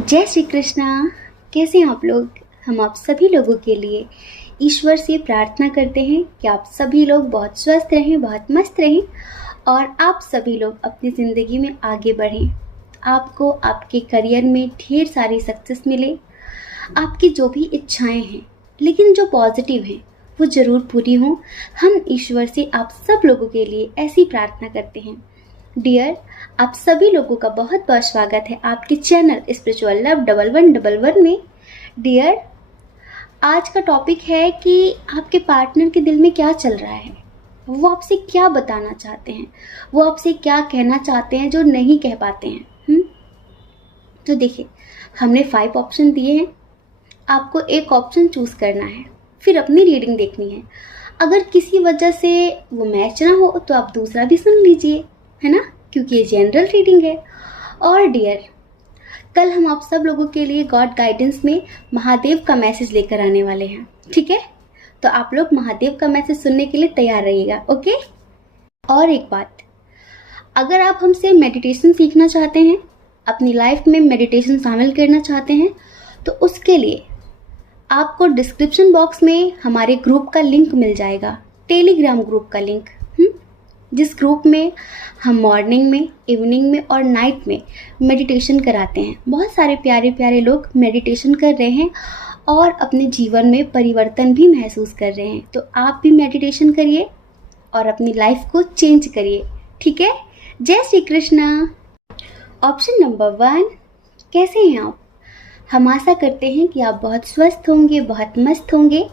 जय श्री कृष्णा। कैसे हैं आप लोग? हम आप सभी लोगों के लिए ईश्वर से प्रार्थना करते हैं कि आप सभी लोग बहुत स्वस्थ रहें, बहुत मस्त रहें और आप सभी लोग अपनी ज़िंदगी में आगे बढ़ें। आपको आपके करियर में ढेर सारी सक्सेस मिले। आपकी जो भी इच्छाएं हैं लेकिन जो पॉजिटिव हैं वो ज़रूर पूरी हों। हम ईश्वर से आप सब लोगों के लिए ऐसी प्रार्थना करते हैं। डियर, आप सभी लोगों का बहुत बहुत स्वागत है आपके चैनल स्पिरिचुअल लव 1111 में। डियर, आज का टॉपिक है कि आपके पार्टनर के दिल में क्या चल रहा है, वो आपसे क्या बताना चाहते हैं, वो आपसे क्या कहना चाहते हैं जो नहीं कह पाते हैं। तो देखिए, हमने 5 ऑप्शन दिए हैं, आपको एक ऑप्शन चूज करना है, फिर अपनी रीडिंग देखनी है। अगर किसी वजह से वो मैच ना हो तो आप दूसरा भी सुन लीजिए, है ना, क्योंकि ये जनरल रीडिंग है। और डियर, कल हम आप सब लोगों के लिए गॉड गाइडेंस में महादेव का मैसेज लेकर आने वाले हैं, ठीक है? तो आप लोग महादेव का मैसेज सुनने के लिए तैयार रहिएगा, ओके? और एक बात, अगर आप हमसे मेडिटेशन सीखना चाहते हैं, अपनी लाइफ में मेडिटेशन शामिल करना चाहते हैं, तो उसके लिए आपको डिस्क्रिप्शन बॉक्स में हमारे ग्रुप का लिंक मिल जाएगा, टेलीग्राम ग्रुप का लिंक, जिस ग्रुप में हम मॉर्निंग में, इवनिंग में और नाइट में मेडिटेशन कराते हैं। बहुत सारे प्यारे प्यारे लोग मेडिटेशन कर रहे हैं और अपने जीवन में परिवर्तन भी महसूस कर रहे हैं। तो आप भी मेडिटेशन करिए और अपनी लाइफ को चेंज करिए, ठीक है? जय श्री कृष्णा। ऑप्शन नंबर 1, कैसे हैं आप? हम आशा करते हैं कि आप बहुत स्वस्थ होंगे, बहुत मस्त होंगे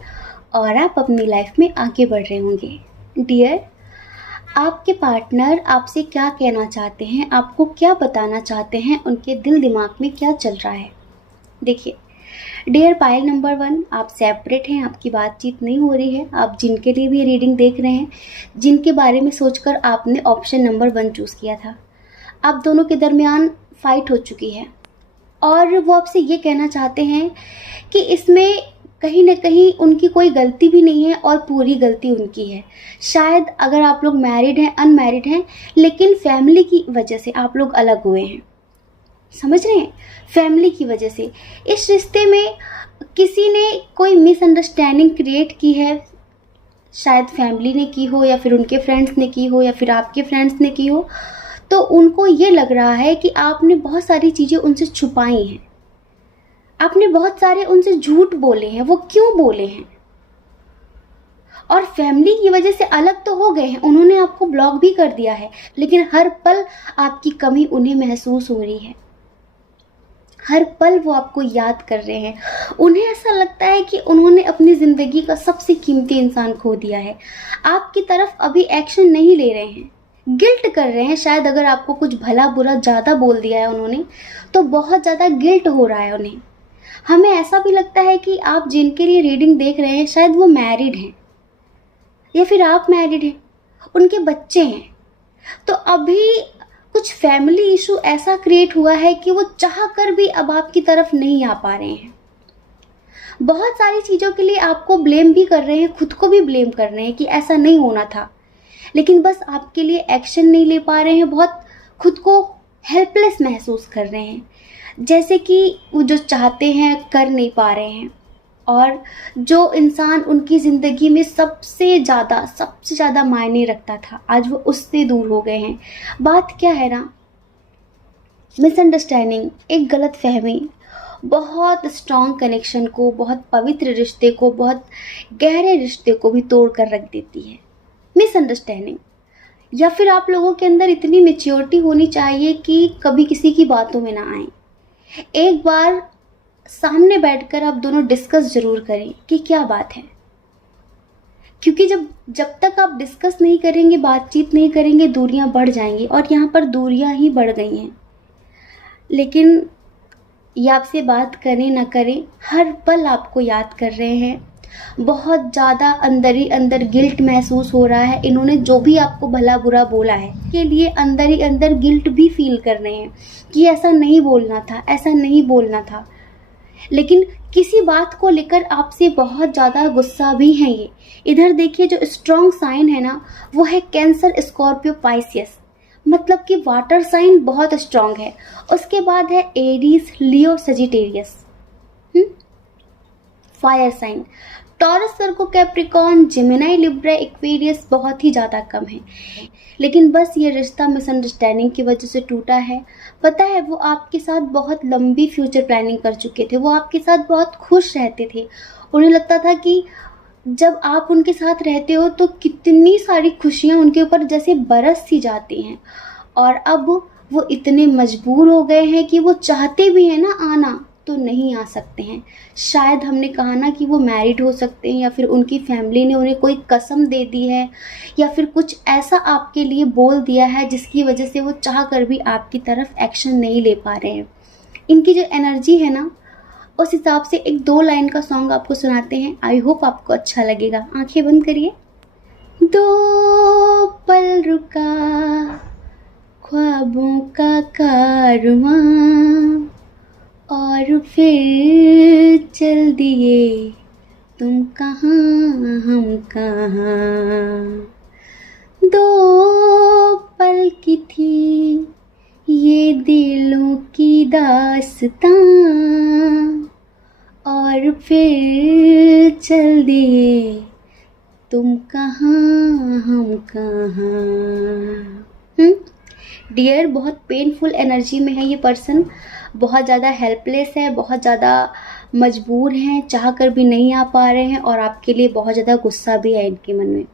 और आप अपनी लाइफ में आगे बढ़ रहे होंगे। डियर, आपके पार्टनर आपसे क्या कहना चाहते हैं, आपको क्या बताना चाहते हैं, उनके दिल दिमाग में क्या चल रहा है? देखिए डियर पाइल नंबर 1, आप सेपरेट हैं, आपकी बातचीत नहीं हो रही है। आप जिनके लिए भी रीडिंग देख रहे हैं, जिनके बारे में सोचकर आपने ऑप्शन नंबर 1 चूज़ किया था, आप दोनों के दरमियान फाइट हो चुकी है और वो आपसे ये कहना चाहते हैं कि इसमें कहीं ना कहीं उनकी कोई गलती भी नहीं है और पूरी गलती उनकी है। शायद अगर आप लोग मैरिड हैं, अनमैरिड हैं, लेकिन फैमिली की वजह से आप लोग अलग हुए हैं, समझ रहे हैं? फैमिली की वजह से इस रिश्ते में किसी ने कोई मिसअंडरस्टैंडिंग क्रिएट की है। शायद फैमिली ने की हो या फिर उनके फ्रेंड्स ने की हो या फिर आपके फ्रेंड्स ने की हो। तो उनको ये लग रहा है कि आपने बहुत सारी चीज़ें उनसे छुपाई हैं, आपने बहुत सारे उनसे झूठ बोले हैं। वो क्यों बोले हैं? और फैमिली की वजह से अलग तो हो गए हैं, उन्होंने आपको ब्लॉक भी कर दिया है, लेकिन हर पल आपकी कमी उन्हें महसूस हो रही है। हर पल वो आपको याद कर रहे हैं। उन्हें ऐसा लगता है कि उन्होंने अपनी ज़िंदगी का सबसे कीमती इंसान खो दिया है। आपकी तरफ अभी एक्शन नहीं ले रहे हैं, गिल्ट कर रहे हैं। शायद अगर आपको कुछ भला बुरा ज़्यादा बोल दिया है उन्होंने, तो बहुत ज़्यादा गिल्ट हो रहा है उन्हें। हमें ऐसा भी लगता है कि आप जिनके लिए रीडिंग देख रहे हैं, शायद वो मैरिड हैं या फिर आप मैरिड हैं, उनके बच्चे हैं। तो अभी कुछ फैमिली इशू ऐसा क्रिएट हुआ है कि वो चाह कर भी अब आपकी तरफ नहीं आ पा रहे हैं। बहुत सारी चीज़ों के लिए आपको ब्लेम भी कर रहे हैं, खुद को भी ब्लेम कर रहे हैं कि ऐसा नहीं होना था, लेकिन बस आपके लिए एक्शन नहीं ले पा रहे हैं। बहुत खुद को हेल्पलेस महसूस कर रहे हैं, जैसे कि वो जो चाहते हैं कर नहीं पा रहे हैं। और जो इंसान उनकी ज़िंदगी में सबसे ज़्यादा मायने रखता था, आज वो उससे दूर हो गए हैं। बात क्या है ना, मिसअंडरस्टैंडिंग, एक गलत फहमी बहुत स्ट्रॉन्ग कनेक्शन को, बहुत पवित्र रिश्ते को, बहुत गहरे रिश्ते को भी तोड़ कर रख देती है। मिसअंडरस्टैंडिंग, या फिर आप लोगों के अंदर इतनी मैच्योरिटी होनी चाहिए कि कभी किसी की बातों में ना आए। एक बार सामने बैठकर आप दोनों डिस्कस जरूर करें कि क्या बात है, क्योंकि जब तक आप डिस्कस नहीं करेंगे, बातचीत नहीं करेंगे, दूरियां बढ़ जाएंगी और यहाँ पर दूरियां ही बढ़ गई हैं। लेकिन ये आपसे बात करें ना करें, हर पल आपको याद कर रहे हैं। बहुत ज़्यादा अंदर ही अंदर गिल्ट महसूस हो रहा है। इन्होंने जो भी आपको भला बुरा बोला है के लिए अंदर ही अंदर गिल्ट भी फील कर रहे हैं कि ऐसा नहीं बोलना था, ऐसा नहीं बोलना था। लेकिन किसी बात को लेकर आपसे बहुत ज़्यादा गुस्सा भी हैं ये। इधर देखिए, जो स्ट्रॉन्ग साइन है ना, वो है कैंसर, स्कॉर्पियो, पाइसियस। मतलब कि वाटर साइन बहुत स्ट्रांग है। उसके बाद है एरीज, लियो, सजिटेरियस। फायर साइन टॉरस, वर्गो, कैप्रिकॉर्न, जेमिनी, लिब्रा, एक्वेरियस बहुत ही ज़्यादा कम है। लेकिन बस ये रिश्ता मिसअंडरस्टैंडिंग की वजह से टूटा है। पता है, वो आपके साथ बहुत लंबी फ्यूचर प्लानिंग कर चुके थे, वो आपके साथ बहुत खुश रहते थे। उन्हें लगता था कि जब आप उनके साथ रहते हो तो कितनी सारी खुशियाँ उनके ऊपर जैसे बरस सी जाती हैं। और अब वो इतने मजबूर हो गए हैं कि वो चाहते भी हैं ना आना तो नहीं आ सकते हैं। शायद हमने कहा ना कि वो मैरिड हो सकते हैं, या फिर उनकी फैमिली ने उन्हें कोई कसम दे दी है, या फिर कुछ ऐसा आपके लिए बोल दिया है जिसकी वजह से वो चाह कर भी आपकी तरफ एक्शन नहीं ले पा रहे हैं। इनकी जो एनर्जी है ना, उस हिसाब से एक 2 लाइन का सॉन्ग आपको सुनाते हैं। आई होप आपको अच्छा लगेगा। आंखें बंद करिए। 2 पल रुका ख्वाबों का कारवां, और फिर चल दिए तुम कहाँ हम कहाँ। 2 पल की थी ये दिलों की दास्तां, और फिर चल दिए तुम कहाँ हम कहाँ। डियर, बहुत पेनफुल एनर्जी में है ये पर्सन, बहुत ज़्यादा हेल्पलेस है, बहुत ज़्यादा मजबूर हैं, चाह कर भी नहीं आ पा रहे हैं, और आपके लिए बहुत ज़्यादा गुस्सा भी है इनके मन में।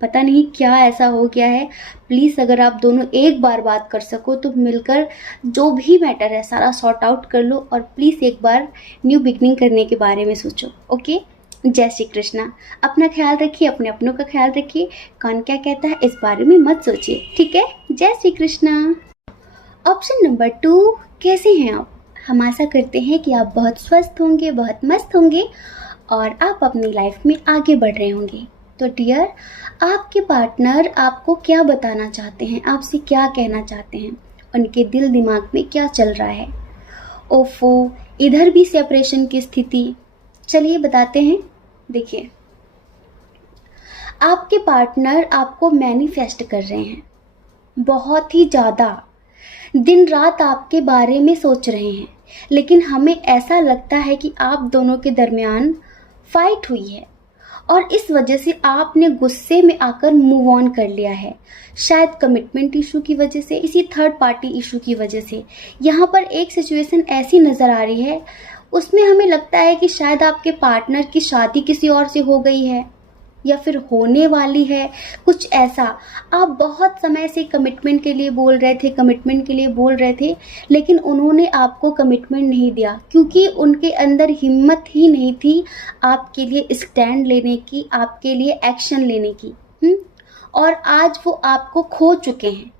पता नहीं क्या ऐसा हो गया है। प्लीज़ अगर आप दोनों एक बार बात कर सको तो मिलकर जो भी मैटर है सारा सॉर्ट आउट कर लो, और प्लीज़ एक बार न्यू बिगनिंग करने के बारे में सोचो। ओके, जय श्री कृष्णा। अपना ख्याल रखिए, अपने अपनों का ख्याल रखिए। कौन क्या कहता है इस बारे में मत सोचिए, ठीक है। जय श्री कृष्णा। ऑप्शन नंबर 2, कैसे हैं आप? हम आशा करते हैं कि आप बहुत स्वस्थ होंगे, बहुत मस्त होंगे, और आप अपनी लाइफ में आगे बढ़ रहे होंगे। तो डियर, आपके पार्टनर आपको क्या बताना चाहते हैं, आपसे क्या कहना चाहते हैं, उनके दिल दिमाग में क्या चल रहा है? ओफो, इधर भी सेपरेशन की स्थिति। चलिए बताते हैं। देखिए, आपके पार्टनर आपको मैनिफेस्ट कर रहे हैं, बहुत ही ज़्यादा दिन रात आपके बारे में सोच रहे हैं। लेकिन हमें ऐसा लगता है कि आप दोनों के दरमियान फाइट हुई है, और इस वजह से आपने गुस्से में आकर मूव ऑन कर लिया है। शायद कमिटमेंट इशू की वजह से, इसी थर्ड पार्टी इशू की वजह से। यहाँ पर एक सिचुएशन ऐसी नज़र आ रही है, उसमें हमें लगता है कि शायद आपके पार्टनर की शादी किसी और से हो गई है, या फिर होने वाली है, कुछ ऐसा। आप बहुत समय से कमिटमेंट के लिए बोल रहे थे, कमिटमेंट के लिए बोल रहे थे, लेकिन उन्होंने आपको कमिटमेंट नहीं दिया, क्योंकि उनके अंदर हिम्मत ही नहीं थी आपके लिए स्टैंड लेने की, आपके लिए एक्शन लेने की। और आज वो आपको खो चुके हैं,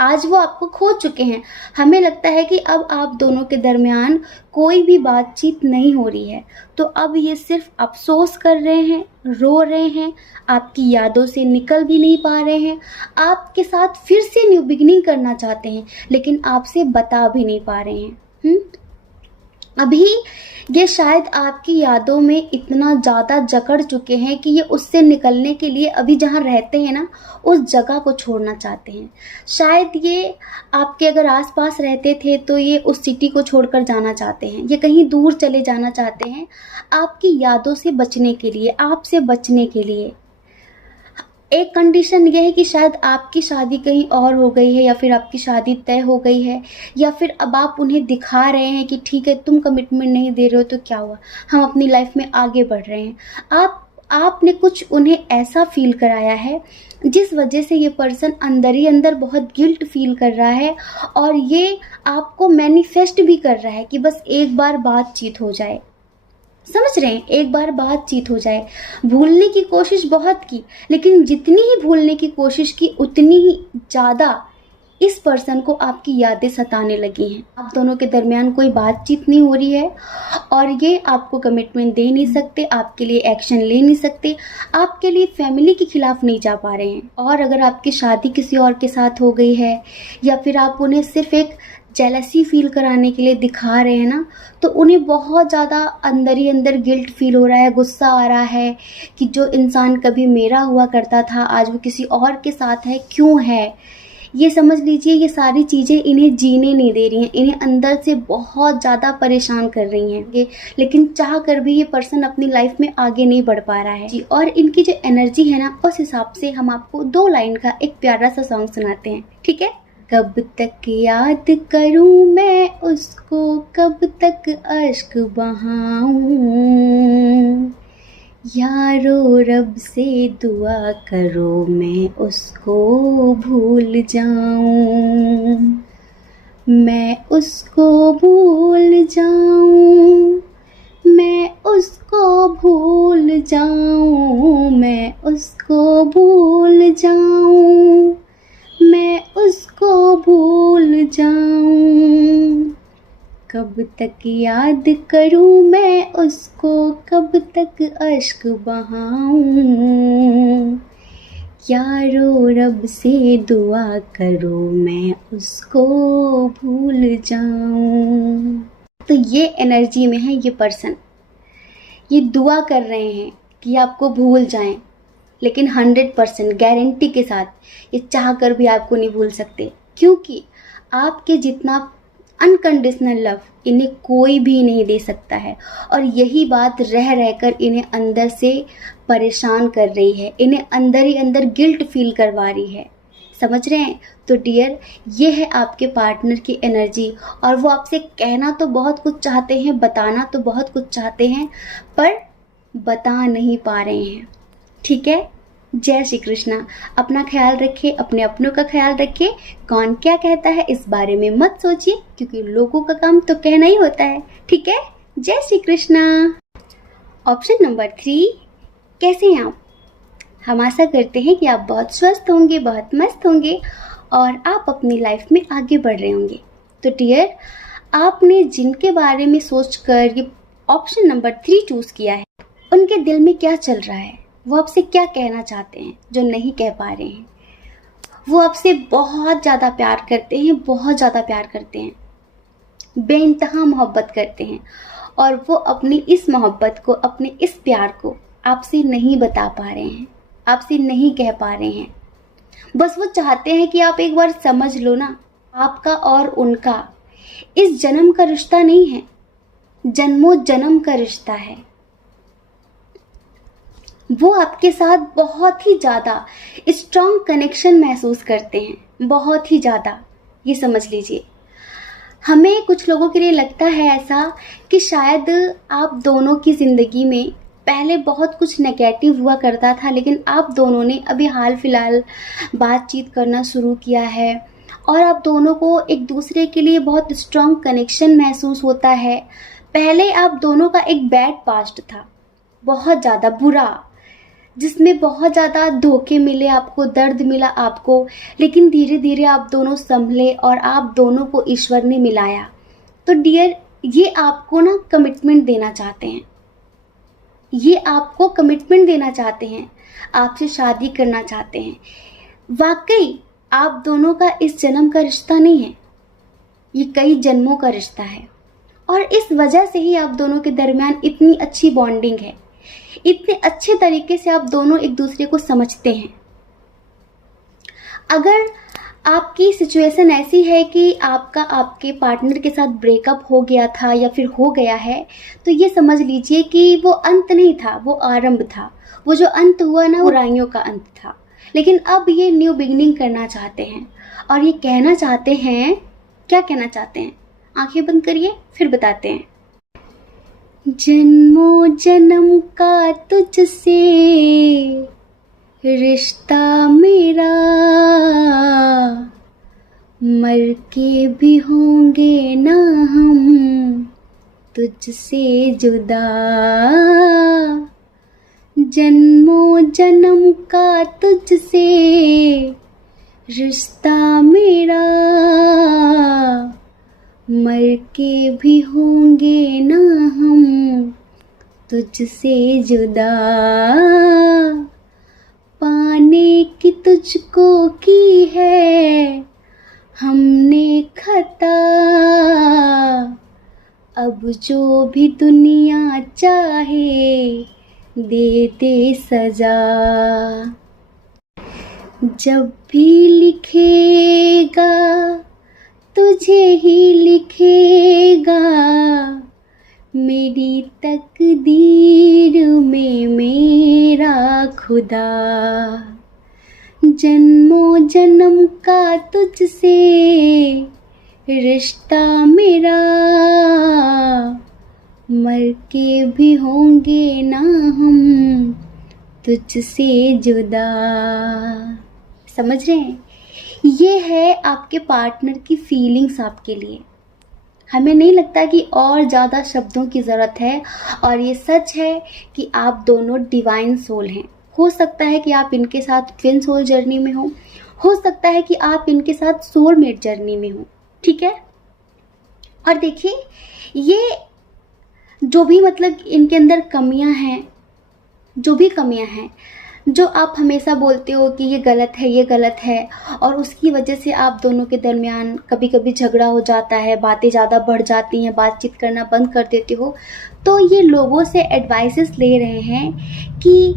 आज वो आपको खो चुके हैं। हमें लगता है कि अब आप दोनों के दरमियान कोई भी बातचीत नहीं हो रही है, तो अब ये सिर्फ अफसोस कर रहे हैं, रो रहे हैं, आपकी यादों से निकल भी नहीं पा रहे हैं, आपके साथ फिर से न्यू बिगिनिंग करना चाहते हैं, लेकिन आपसे बता भी नहीं पा रहे हैं। अभी ये शायद आपकी यादों में इतना ज़्यादा जकड़ चुके हैं कि ये उससे निकलने के लिए अभी जहाँ रहते हैं ना, उस जगह को छोड़ना चाहते हैं। शायद ये आपके अगर आसपास रहते थे तो ये उस सिटी को छोड़कर जाना चाहते हैं, ये कहीं दूर चले जाना चाहते हैं, आपकी यादों से बचने के लिए, आपसे बचने के लिए। एक कंडीशन ये है कि शायद आपकी शादी कहीं और हो गई है, या फिर आपकी शादी तय हो गई है, या फिर अब आप उन्हें दिखा रहे हैं कि ठीक है तुम कमिटमेंट नहीं दे रहे हो तो क्या हुआ, हम अपनी लाइफ में आगे बढ़ रहे हैं। आपने कुछ उन्हें ऐसा फील कराया है जिस वजह से ये पर्सन अंदर ही अंदर बहुत गिल्ट फील कर रहा है, और ये आपको मैनिफेस्ट भी कर रहा है कि बस एक बार बातचीत हो जाए। समझ रहे हैं, एक बार बातचीत हो जाए। भूलने की कोशिश बहुत की, लेकिन जितनी ही भूलने की कोशिश की उतनी ही ज़्यादा इस पर्सन को आपकी यादें सताने लगी हैं। आप दोनों के दरमियान कोई बातचीत नहीं हो रही है, और ये आपको कमिटमेंट दे नहीं सकते, आपके लिए एक्शन ले नहीं सकते, आपके लिए फैमिली के खिलाफ नहीं जा पा रहे हैं। और अगर आपकी शादी किसी और के साथ हो गई है, या फिर आप उन्हें सिर्फ एक जेलसी फील कराने के लिए दिखा रहे हैं ना, तो उन्हें बहुत ज़्यादा अंदर ही अंदर गिल्ट फील हो रहा है, गुस्सा आ रहा है कि जो इंसान कभी मेरा हुआ करता था आज वो किसी और के साथ है, क्यों है। ये समझ लीजिए ये सारी चीज़ें इन्हें जीने नहीं दे रही हैं, इन्हें अंदर से बहुत ज़्यादा परेशान कर रही हैं ये, लेकिन चाह कर भी ये पर्सन अपनी लाइफ में आगे नहीं बढ़ पा रहा है जी। और इनकी जो एनर्जी है ना, उस हिसाब से हम आपको 2 लाइन का एक प्यारा सा सॉन्ग सुनाते हैं, ठीक है। कब तक याद करूं मैं उसको, कब तक अश्क बहाऊं, यारो रब से दुआ करो मैं उसको भूल जाऊं, मैं उसको भूल जाऊं, मैं उसको भूल जाऊं, मैं उसको भूल जाऊं, मैं उसको भूल जाऊं। कब तक याद करूं मैं उसको, कब तक अश्क बहाऊं, यारो रब से दुआ करो मैं उसको भूल जाऊं। तो ये एनर्जी में है ये पर्सन, ये दुआ कर रहे हैं कि आपको भूल जाएं, लेकिन 100% गारंटी के साथ ये चाह कर भी आपको नहीं भूल सकते, क्योंकि आपके जितना अनकंडीशनल लव इन्हें कोई भी नहीं दे सकता है। और यही बात रह रहकर इन्हें अंदर से परेशान कर रही है, इन्हें अंदर ही अंदर गिल्ट फील करवा रही है, समझ रहे हैं। तो डियर, ये है आपके पार्टनर की एनर्जी, और वो आपसे कहना तो बहुत कुछ चाहते हैं, बताना तो बहुत कुछ चाहते हैं, पर बता नहीं पा रहे हैं, ठीक है। जय श्री कृष्णा। अपना ख्याल रखिए, अपने अपनों का ख्याल रखिए। कौन क्या कहता है इस बारे में मत सोचिए, क्योंकि लोगों का काम तो कहना ही होता है, ठीक है। जय श्री कृष्णा। ऑप्शन नंबर 3, कैसे हैं आप? हम आशा करते हैं कि आप बहुत स्वस्थ होंगे, बहुत मस्त होंगे और आप अपनी लाइफ में आगे बढ़ रहे होंगे। तो डियर, आपने जिनके बारे में सोचकर ये ऑप्शन नंबर 3 चूज किया है, उनके दिल में क्या चल रहा है, वो आपसे क्या कहना चाहते हैं जो नहीं कह पा रहे हैं। वो आपसे बहुत ज़्यादा प्यार करते हैं, बहुत ज़्यादा प्यार करते हैं, बेइंतहा मोहब्बत करते हैं, और वो अपनी इस मोहब्बत को, अपने इस प्यार को आपसे नहीं बता पा रहे हैं, आपसे नहीं कह पा रहे हैं। बस वो चाहते हैं कि आप एक बार समझ लो ना, आपका और उनका इस जन्म का रिश्ता नहीं है, जन्मों जन्म का रिश्ता है। वो आपके साथ बहुत ही ज़्यादा स्ट्रॉन्ग कनेक्शन महसूस करते हैं, बहुत ही ज़्यादा, ये समझ लीजिए। हमें कुछ लोगों के लिए लगता है ऐसा कि शायद आप दोनों की ज़िंदगी में पहले बहुत कुछ नेगेटिव हुआ करता था, लेकिन आप दोनों ने अभी हाल फिलहाल बातचीत करना शुरू किया है और आप दोनों को एक दूसरे के लिए बहुत स्ट्रॉन्ग कनेक्शन महसूस होता है। पहले आप दोनों का एक बैड पास्ट था, बहुत ज़्यादा बुरा, जिसमें बहुत ज़्यादा धोखे मिले आपको, दर्द मिला आपको, लेकिन धीरे धीरे आप दोनों संभले और आप दोनों को ईश्वर ने मिलाया। तो डियर, ये आपको ना कमिटमेंट देना चाहते हैं, ये आपको कमिटमेंट देना चाहते हैं, आपसे शादी करना चाहते हैं। वाकई आप दोनों का इस जन्म का रिश्ता नहीं है, ये कई जन्मों का रिश्ता है, और इस वजह से ही आप दोनों के दरमियान इतनी अच्छी बॉन्डिंग है, इतने अच्छे तरीके से आप दोनों एक दूसरे को समझते हैं। अगर आपकी सिचुएशन ऐसी है कि आपका आपके पार्टनर के साथ ब्रेकअप हो गया था या फिर हो गया है, तो ये समझ लीजिए कि वो अंत नहीं था, वो आरंभ था। वो जो अंत हुआ ना, वो बुराइयों का अंत था, लेकिन अब ये न्यू बिगनिंग करना चाहते हैं और ये कहना चाहते हैं, क्या कहना चाहते हैं, आंखें बंद करिए फिर बताते हैं। जन्मों जन्म का तुझसे रिश्ता मेरा, मर के भी होंगे ना हम तुझसे जुदा। जन्मों जन्म का तुझसे रिश्ता मेरा, मर के भी होंगे ना हम तुझसे जुदा। पाने की तुझको की है हमने खता, अब जो भी दुनिया चाहे दे दे सजा। जब भी लिखेगा तुझे ही लिखेगा, मेरी तकदीर में मेरा खुदा। जन्मों जन्म का तुझसे रिश्ता मेरा, मर के भी होंगे ना हम तुझसे जुदा। समझ रहे हैं? ये है आपके पार्टनर की फीलिंग्स आपके लिए। हमें नहीं लगता कि और ज़्यादा शब्दों की ज़रूरत है, और ये सच है कि आप दोनों डिवाइन सोल हैं। हो सकता है कि आप इनके साथ ट्विन सोल जर्नी में हो सकता है कि आप इनके साथ सोलमेट जर्नी में हो। ठीक है? और देखिए, ये जो भी मतलब इनके अंदर कमियां हैं, जो भी कमियां हैं, जो आप हमेशा बोलते हो कि ये गलत है, ये गलत है, और उसकी वजह से आप दोनों के दरमियान कभी कभी झगड़ा हो जाता है, बातें ज़्यादा बढ़ जाती हैं, बातचीत करना बंद कर देते हो, तो ये लोगों से एडवाइसेस ले रहे हैं कि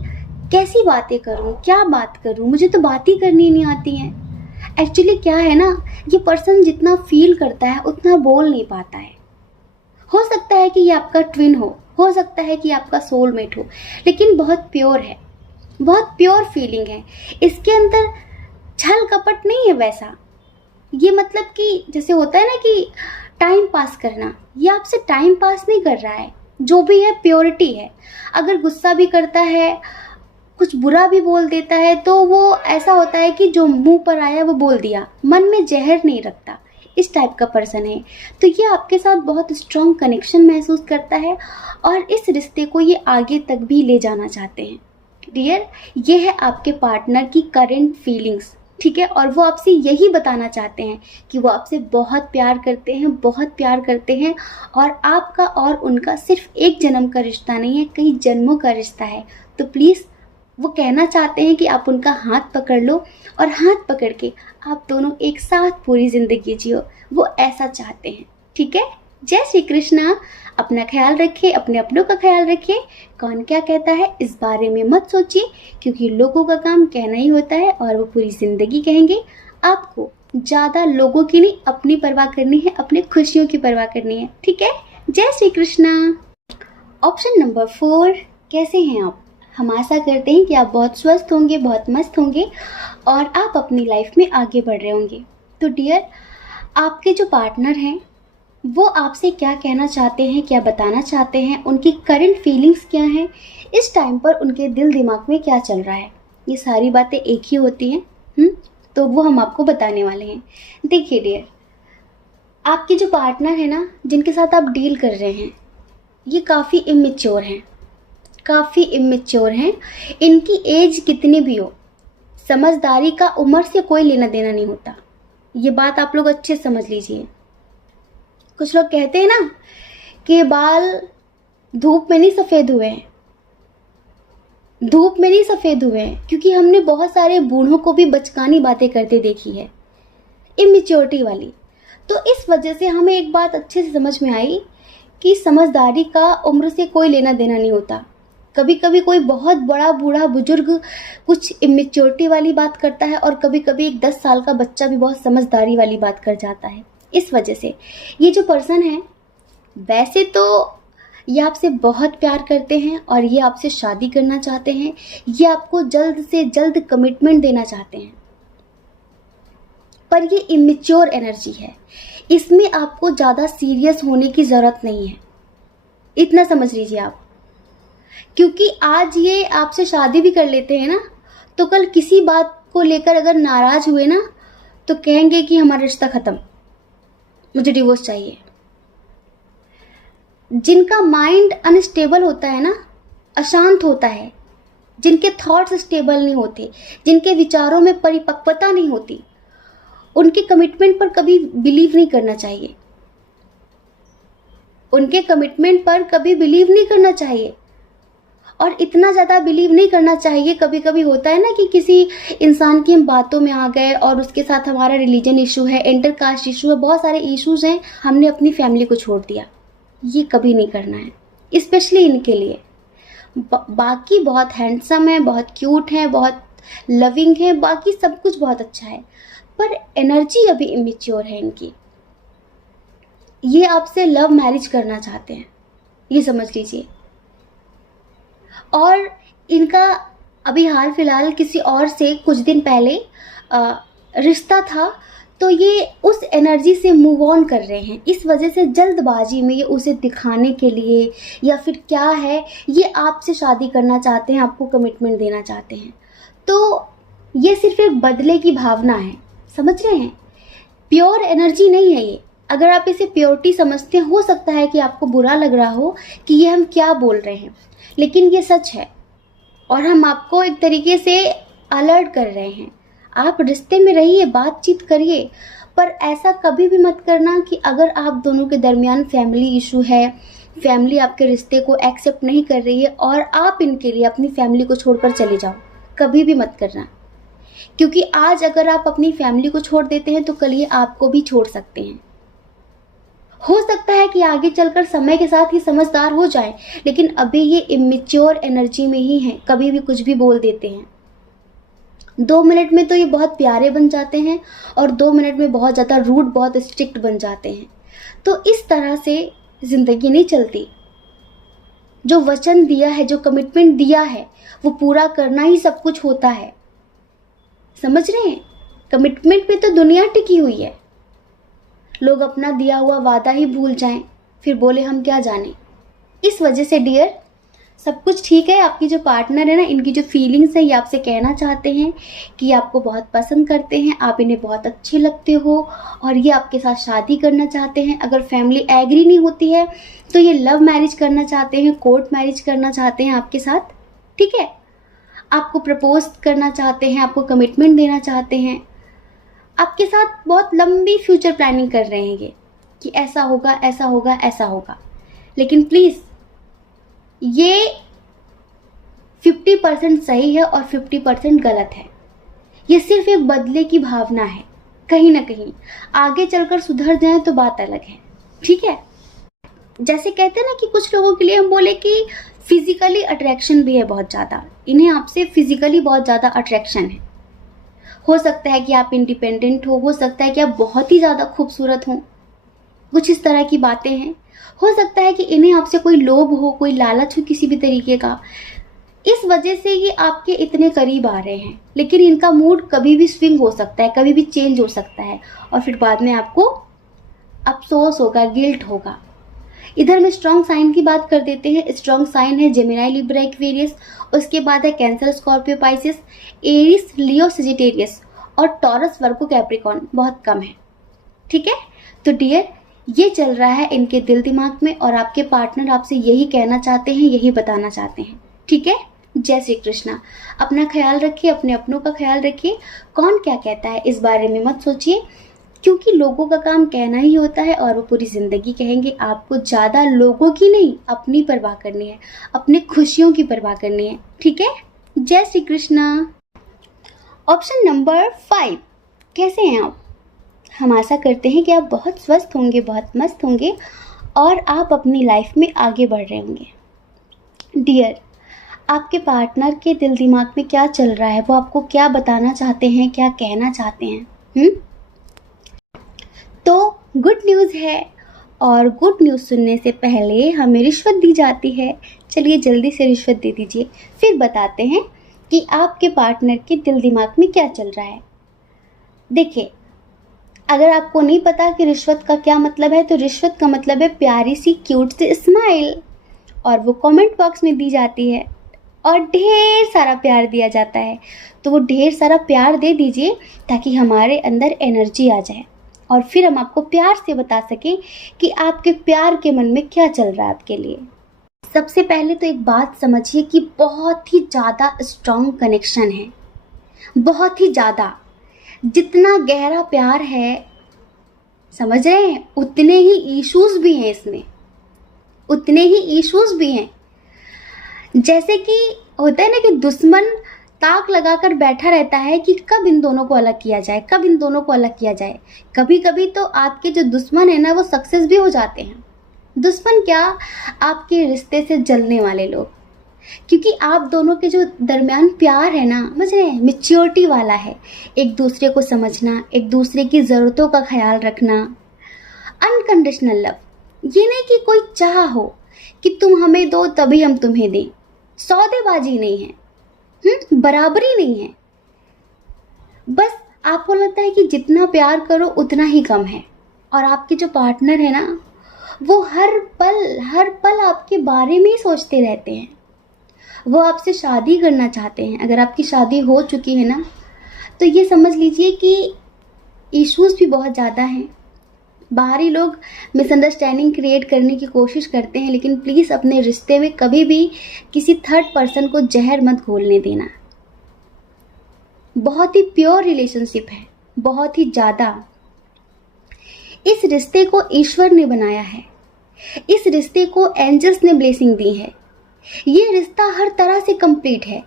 कैसी बातें करूं, क्या बात करूं, मुझे तो बात ही करनी नहीं आती हैं। एक्चुअली क्या है ना, ये पर्सन जितना फील करता है उतना बोल नहीं पाता है। हो सकता है कि ये आपका ट्विन हो सकता है कि आपका सोलमेट हो, लेकिन बहुत प्योर है, बहुत प्योर फीलिंग है इसके अंदर। छल कपट नहीं है वैसा। ये मतलब कि जैसे होता है ना कि टाइम पास करना, ये आपसे टाइम पास नहीं कर रहा है। जो भी है प्योरिटी है। अगर गुस्सा भी करता है, कुछ बुरा भी बोल देता है, तो वो ऐसा होता है कि जो मुंह पर आया वो बोल दिया, मन में जहर नहीं रखता। इस टाइप का पर्सन है। तो ये आपके साथ बहुत स्ट्रॉन्ग कनेक्शन महसूस करता है, और इस रिश्ते को ये आगे तक भी ले जाना चाहते हैं। डियर, ये है आपके पार्टनर की करंट फीलिंग्स। ठीक है? और वो आपसे यही बताना चाहते हैं कि वो आपसे बहुत प्यार करते हैं, बहुत प्यार करते हैं, और आपका और उनका सिर्फ एक जन्म का रिश्ता नहीं है, कई जन्मों का रिश्ता है। तो प्लीज़, वो कहना चाहते हैं कि आप उनका हाथ पकड़ लो, और हाथ पकड़ के आप दोनों एक साथ पूरी ज़िंदगी जियो। वो ऐसा चाहते हैं। ठीक है? जय श्री कृष्णा। अपना ख्याल रखिए, अपने अपनों का ख्याल रखिए। कौन क्या कहता है इस बारे में मत सोचिए, क्योंकि लोगों का काम कहना ही होता है, और वो पूरी ज़िंदगी कहेंगे। आपको ज़्यादा लोगों की नहीं, अपनी परवाह करनी है, अपने खुशियों की परवाह करनी है। ठीक है? जय श्री कृष्णा। ऑप्शन नंबर 4, कैसे हैं आप? हम आशा करते हैं कि आप बहुत स्वस्थ होंगे, बहुत मस्त होंगे, और आप अपनी लाइफ में आगे बढ़ रहे होंगे। तो डियर, आपके जो पार्टनर हैं वो आपसे क्या कहना चाहते हैं, क्या बताना चाहते हैं, उनकी करंट फीलिंग्स क्या हैं, इस टाइम पर उनके दिल दिमाग में क्या चल रहा है, ये सारी बातें एक ही होती हैं। तो वो हम आपको बताने वाले हैं। देखिए डियर, आपके जो पार्टनर है ना, जिनके साथ आप डील कर रहे हैं, ये काफ़ी इमेच्योर हैं, काफ़ी इमेच्योर हैं। इनकी एज कितनी भी हो, समझदारी का उम्र से कोई लेना देना नहीं होता। ये बात आप लोग अच्छे समझ लीजिए। कुछ लोग कहते हैं ना कि बाल धूप में नहीं सफ़ेद हुए हैं, धूप में नहीं सफ़ेद हुए हैं, क्योंकि हमने बहुत सारे बूढ़ों को भी बचकानी बातें करते देखी है, इमेच्योरिटी वाली। तो इस वजह से हमें एक बात अच्छे से समझ में आई कि समझदारी का उम्र से कोई लेना देना नहीं होता। कभी कभी कोई बहुत बड़ा बूढ़ा बुजुर्ग कुछ इमेच्योरिटी वाली बात करता है, और कभी कभी एक 10 साल का बच्चा भी बहुत समझदारी वाली बात कर जाता है। इस वजह से ये जो पर्सन है, वैसे तो ये आपसे बहुत प्यार करते हैं, और ये आपसे शादी करना चाहते हैं, ये आपको जल्द से जल्द कमिटमेंट देना चाहते हैं, पर ये इमेच्योर एनर्जी है। इसमें आपको ज़्यादा सीरियस होने की ज़रूरत नहीं है, इतना समझ लीजिए आप। क्योंकि आज ये आपसे शादी भी कर लेते हैं ना, तो कल किसी बात को लेकर अगर नाराज़ हुए ना, तो कहेंगे कि हमारा रिश्ता ख़त्म, मुझे डिवोर्स चाहिए। जिनका माइंड अनस्टेबल होता है ना, अशांत होता है, जिनके थॉट्स स्टेबल नहीं होते, जिनके विचारों में परिपक्वता नहीं होती, उनके कमिटमेंट पर कभी बिलीव नहीं करना चाहिए। उनके कमिटमेंट पर कभी बिलीव नहीं करना चाहिए, और इतना ज़्यादा बिलीव नहीं करना चाहिए। कभी कभी होता है ना कि किसी इंसान की हम बातों में आ गए, और उसके साथ हमारा रिलीजन इशू है, इंटर कास्ट इशू है, बहुत सारे इश्यूज हैं, हमने अपनी फैमिली को छोड़ दिया। ये कभी नहीं करना है, स्पेशली इनके लिए। बाकी बहुत हैंडसम है, बहुत क्यूट है, बहुत लविंग हैं, बाकी सब कुछ बहुत अच्छा है, पर एनर्जी अभी इमेच्योर है इनकी। ये आपसे लव मैरिज करना चाहते हैं, ये समझ लीजिए। और इनका अभी हाल फिलहाल किसी और से कुछ दिन पहले रिश्ता था, तो ये उस एनर्जी से मूव ऑन कर रहे हैं। इस वजह से जल्दबाजी में ये उसे दिखाने के लिए या फिर क्या है, ये आपसे शादी करना चाहते हैं, आपको कमिटमेंट देना चाहते हैं। तो ये सिर्फ एक बदले की भावना है, समझ रहे हैं? प्योर एनर्जी नहीं है ये। अगर आप इसे प्योरिटी समझते हैं, हो सकता है कि आपको बुरा लग रहा हो कि ये हम क्या बोल रहे हैं, लेकिन ये सच है और हम आपको एक तरीके से अलर्ट कर रहे हैं। आप रिश्ते में रहिए, बातचीत करिए, पर ऐसा कभी भी मत करना कि अगर आप दोनों के दरमियान फैमिली इशू है, फैमिली आपके रिश्ते को एक्सेप्ट नहीं कर रही है और आप इनके लिए अपनी फैमिली को छोड़कर चले जाओ, कभी भी मत करना। क्योंकि आज अगर आप अपनी फैमिली को छोड़ देते हैं तो कल ये आपको भी छोड़ सकते हैं। हो सकता है कि आगे चलकर समय के साथ ही समझदार हो जाए, लेकिन अभी ये इमेच्योर एनर्जी में ही है, कभी भी कुछ भी बोल देते हैं। 2 मिनट में तो ये बहुत प्यारे बन जाते हैं और 2 मिनट में बहुत ज़्यादा रूड, बहुत स्ट्रिक्ट बन जाते हैं। तो इस तरह से ज़िंदगी नहीं चलती। जो वचन दिया है, जो कमिटमेंट दिया है, वो पूरा करना ही सब कुछ होता है। समझ रहे हैं? कमिटमेंट पे तो दुनिया टिकी हुई है। लोग अपना दिया हुआ वादा ही भूल जाएं, फिर बोले हम क्या जाने। इस वजह से डियर, सब कुछ ठीक है। आपकी जो पार्टनर है ना, इनकी जो फीलिंग्स है, ये आपसे कहना चाहते हैं कि ये आपको बहुत पसंद करते हैं, आप इन्हें बहुत अच्छे लगते हो और ये आपके साथ शादी करना चाहते हैं। अगर फैमिली एग्री नहीं होती है तो ये लव मैरिज करना चाहते हैं, कोर्ट मैरिज करना चाहते हैं आपके साथ, ठीक है? आपको प्रपोज करना चाहते हैं, आपको कमिटमेंट देना चाहते हैं, आपके साथ बहुत लंबी फ्यूचर प्लानिंग कर रहे हैं ये कि ऐसा होगा, ऐसा होगा, ऐसा होगा। लेकिन प्लीज़, ये 50% सही है और 50% गलत है। ये सिर्फ एक बदले की भावना है। कहीं ना कहीं आगे चलकर सुधर जाए तो बात अलग है, ठीक है? जैसे कहते हैं ना कि कुछ लोगों के लिए हम बोले कि फिजिकली अट्रैक्शन भी है बहुत ज़्यादा, इन्हें आपसे फिजिकली बहुत ज़्यादा अट्रैक्शन है। हो सकता है कि आप इंडिपेंडेंट हो सकता है कि आप बहुत ही ज़्यादा खूबसूरत हो, कुछ इस तरह की बातें हैं। हो सकता है कि इन्हें आपसे कोई लोभ हो, कोई लालच हो किसी भी तरीके का, इस वजह से ये आपके इतने करीब आ रहे हैं। लेकिन इनका मूड कभी भी स्विंग हो सकता है, कभी भी चेंज हो सकता है और फिर बाद में आपको अफसोस होगा, गिल्ट होगा। इधर में स्ट्रॉन्ग साइन की बात कर देते हैं। स्ट्रॉन्ग साइन है जेमिनी, लिब्रा, एक्वेरियस, उसके बाद है कैंसर, स्कॉर्पियो, पाइसेस, एरिस, लियो, सजिटेरियस और टॉरस, वर्गो, कैप्रिकॉर्न बहुत कम है, ठीक है? तो डियर, ये चल रहा है इनके दिल दिमाग में और आपके पार्टनर आपसे यही कहना चाहते हैं, यही बताना चाहते हैं, ठीक है? जय श्री कृष्णा। अपना ख्याल रखिए, अपने अपनों का ख्याल रखिए। कौन क्या कहता है इस बारे में मत सोचिए, क्योंकि लोगों का काम कहना ही होता है और वो पूरी ज़िंदगी कहेंगे। आपको ज़्यादा लोगों की नहीं, अपनी परवाह करनी है, अपने खुशियों की परवाह करनी है, ठीक है? जय श्री कृष्णा। ऑप्शन नंबर 5, कैसे हैं आप? हम आशा करते हैं कि आप बहुत स्वस्थ होंगे, बहुत मस्त होंगे और आप अपनी लाइफ में आगे बढ़ रहे होंगे। डियर, आपके पार्टनर के दिल दिमाग में क्या चल रहा है, वो आपको क्या बताना चाहते हैं, क्या कहना चाहते हैं? तो गुड न्यूज़ है, और गुड न्यूज़ सुनने से पहले हमें रिश्वत दी जाती है। चलिए जल्दी से रिश्वत दे दीजिए, फिर बताते हैं कि आपके पार्टनर के दिल दिमाग में क्या चल रहा है। देखिए, अगर आपको नहीं पता कि रिश्वत का क्या मतलब है, तो रिश्वत का मतलब है प्यारी सी क्यूट सी स्माइल, और वो कमेंट बॉक्स में दी जाती है और ढेर सारा प्यार दिया जाता है। तो वो ढेर सारा प्यार दे दीजिए ताकि हमारे अंदर एनर्जी आ जाए और फिर हम आपको प्यार से बता सकें कि आपके प्यार के मन में क्या चल रहा है आपके लिए। सबसे पहले तो एक बात समझिए कि बहुत ही ज़्यादा स्ट्रॉन्ग कनेक्शन है, बहुत ही ज़्यादा। जितना गहरा प्यार है, समझ रहे हैं, उतने ही इश्यूज भी हैं इसमें, उतने ही इश्यूज भी हैं। जैसे कि होता है ना कि दुश्मन ताक लगाकर बैठा रहता है कि कब इन दोनों को अलग किया जाए, कब इन दोनों को अलग किया जाए। कभी कभी तो आपके जो दुश्मन है ना, वो सक्सेस भी हो जाते हैं। दुश्मन क्या, आपके रिश्ते से जलने वाले लोग, क्योंकि आप दोनों के जो दरमियान प्यार है ना, समझ रहे हैं, मेच्योरिटी वाला है। एक दूसरे को समझना, एक दूसरे की ज़रूरतों का ख्याल रखना, अनकंडीशनल लव। ये नहीं कि कोई चाह हो कि तुम हमें दो तभी हम तुम्हें दें, सौदेबाजी नहीं है, बराबरी नहीं है। बस आपको लगता है कि जितना प्यार करो उतना ही कम है, और आपके जो पार्टनर है ना, वो हर पल आपके बारे में ही सोचते रहते हैं। वो आपसे शादी करना चाहते हैं। अगर आपकी शादी हो चुकी है ना, तो ये समझ लीजिए कि इश्यूज़ भी बहुत ज़्यादा हैं। बाहरी लोग मिसअंडरस्टैंडिंग क्रिएट करने की कोशिश करते हैं, लेकिन प्लीज़ अपने रिश्ते में कभी भी किसी थर्ड पर्सन को जहर मत घोलने देना। बहुत ही प्योर रिलेशनशिप है, बहुत ही ज़्यादा। इस रिश्ते को ईश्वर ने बनाया है, इस रिश्ते को एंजल्स ने ब्लेसिंग दी है। ये रिश्ता हर तरह से कंप्लीट है।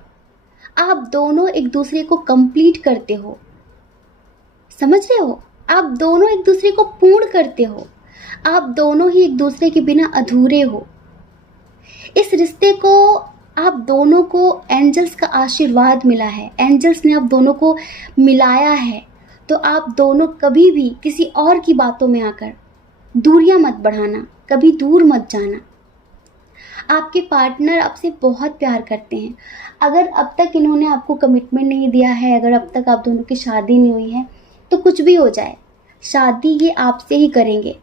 आप दोनों एक दूसरे को कंप्लीट करते हो, समझ रहे हो? आप दोनों एक दूसरे को पूर्ण करते हो। आप दोनों ही एक दूसरे के बिना अधूरे हो। इस रिश्ते को आप दोनों को एंजल्स का आशीर्वाद मिला है, एंजल्स ने आप दोनों को मिलाया है। तो आप दोनों कभी भी किसी और की बातों में आकर दूरियां मत बढ़ाना, कभी दूर मत जाना। आपके पार्टनर आपसे बहुत प्यार करते हैं। अगर अब तक इन्होंने आपको कमिटमेंट नहीं दिया है, अगर अब तक आप दोनों की शादी नहीं हुई है, तो कुछ भी हो जाए, शादी ये आपसे ही करेंगे,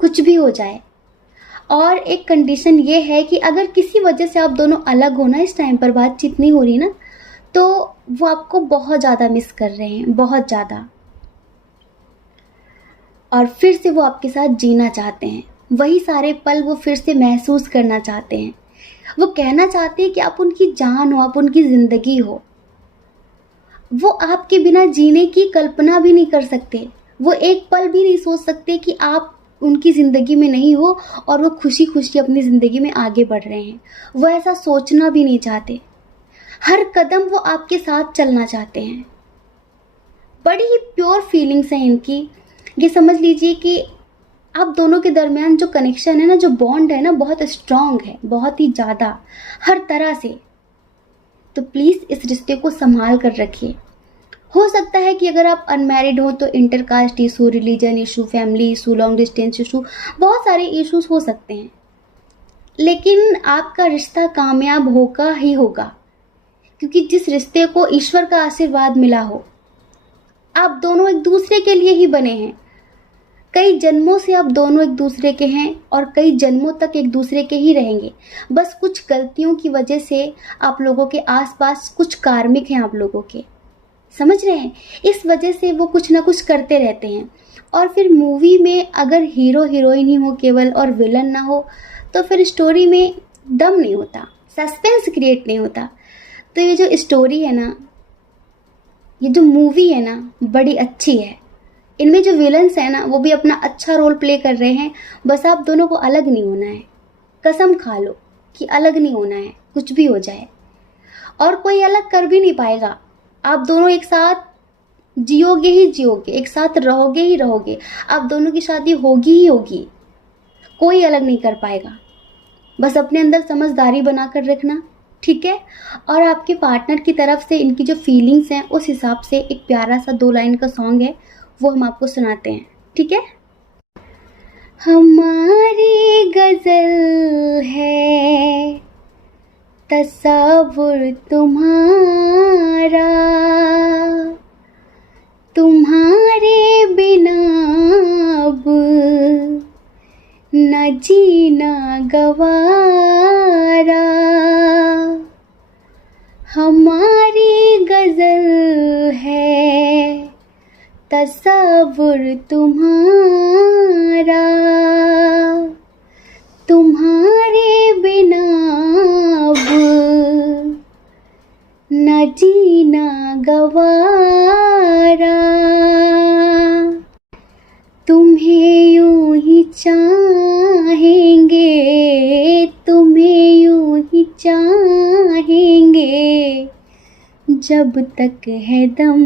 कुछ भी हो जाए। और एक कंडीशन ये है कि अगर किसी वजह से आप दोनों अलग हो ना, इस टाइम पर बातचीत नहीं हो रही ना, तो वो आपको बहुत ज़्यादा मिस कर रहे हैं, बहुत ज़्यादा। और फिर से वो आपके साथ जीना चाहते हैं, वही सारे पल वो फिर से महसूस करना चाहते हैं। वो कहना चाहते हैं कि आप उनकी जान हो, आप उनकी ज़िंदगी हो। वो आपके बिना जीने की कल्पना भी नहीं कर सकते। वो एक पल भी नहीं सोच सकते कि आप उनकी ज़िंदगी में नहीं हो और वो खुशी खुशी अपनी ज़िंदगी में आगे बढ़ रहे हैं। वो ऐसा सोचना भी नहीं चाहते। हर कदम वो आपके साथ चलना चाहते हैं। बड़ी ही प्योर फीलिंग्स हैं इनकी। ये समझ लीजिए कि आप दोनों के दरमियान जो कनेक्शन है ना, जो बॉन्ड है ना, बहुत स्ट्रॉन्ग है, बहुत ही ज़्यादा, हर तरह से। तो प्लीज़ इस रिश्ते को संभाल कर रखिए। हो सकता है कि अगर आप अनमैरिड हो तो intercaste issue, religion issue, family issue, long distance issue, बहुत सारे इश्यूज हो सकते हैं, लेकिन आपका रिश्ता कामयाब होगा ही होगा। क्योंकि जिस रिश्ते को ईश्वर का आशीर्वाद मिला हो, आप दोनों एक दूसरे के लिए ही बने हैं। कई जन्मों से आप दोनों एक दूसरे के हैं और कई जन्मों तक एक दूसरे के ही रहेंगे। बस कुछ गलतियों की वजह से आप लोगों के आसपास कुछ कार्मिक हैं आप लोगों के, समझ रहे हैं? इस वजह से वो कुछ ना कुछ करते रहते हैं। और फिर मूवी में अगर हीरो हीरोइन ही हो केवल और विलन ना हो, तो फिर स्टोरी में दम नहीं होता, सस्पेंस क्रिएट नहीं होता। तो ये जो स्टोरी है ना, ये जो मूवी है ना, बड़ी अच्छी है। इनमें जो विलन्स हैं ना, वो भी अपना अच्छा रोल प्ले कर रहे हैं। बस आप दोनों को अलग नहीं होना है। कसम खा लो कि अलग नहीं होना है, कुछ भी हो जाए। और कोई अलग कर भी नहीं पाएगा। आप दोनों एक साथ जियोगे ही जियोगे, एक साथ रहोगे ही रहोगे। आप दोनों की शादी होगी ही होगी, कोई अलग नहीं कर पाएगा। बस अपने अंदर समझदारी बनाकर रखना, ठीक है? और आपके पार्टनर की तरफ से इनकी जो फीलिंग्स हैं, उस हिसाब से एक प्यारा सा 2 लाइन का सॉन्ग है, वो हम आपको सुनाते हैं, ठीक है? हमारी गजल है तसव्वुर तुम्हारा, तुम्हारे बिना अब न जीना गवारा। हमारी गजल है तसव्वुर तुम्हारा, तुम्हारे बिना अब न जीना गवारा। तुम्हें यूं ही चाहेंगे, तुम्हें यूं ही चाहेंगे, जब तक है दम।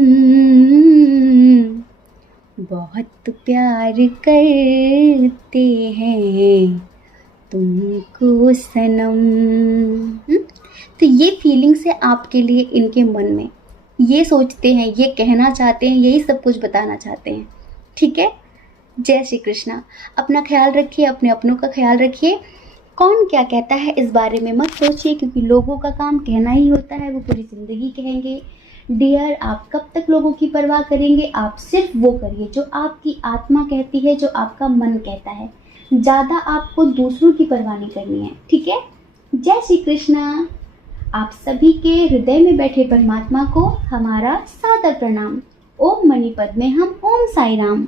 बहुत प्यार करते हैं तुमको सनम। तो ये फीलिंग से आपके लिए इनके मन में ये सोचते हैं, ये कहना चाहते हैं, यही सब कुछ बताना चाहते हैं। ठीक है। जय श्री कृष्णा। अपना ख्याल रखिए, अपने अपनों का ख्याल रखिए। कौन क्या कहता है इस बारे में मत सोचिए, क्योंकि लोगों का काम कहना ही होता है, वो पूरी ज़िंदगी कहेंगे। डियर, आप कब तक लोगों की परवाह करेंगे? आप सिर्फ वो करिए जो आपकी आत्मा कहती है, जो आपका मन कहता है। ज़्यादा आपको दूसरों की परवाह नहीं करनी है। ठीक है। जय श्री कृष्णा। आप सभी के हृदय में बैठे परमात्मा को हमारा सादर प्रणाम। ओम मणि पद्मे हम, ओम साई राम।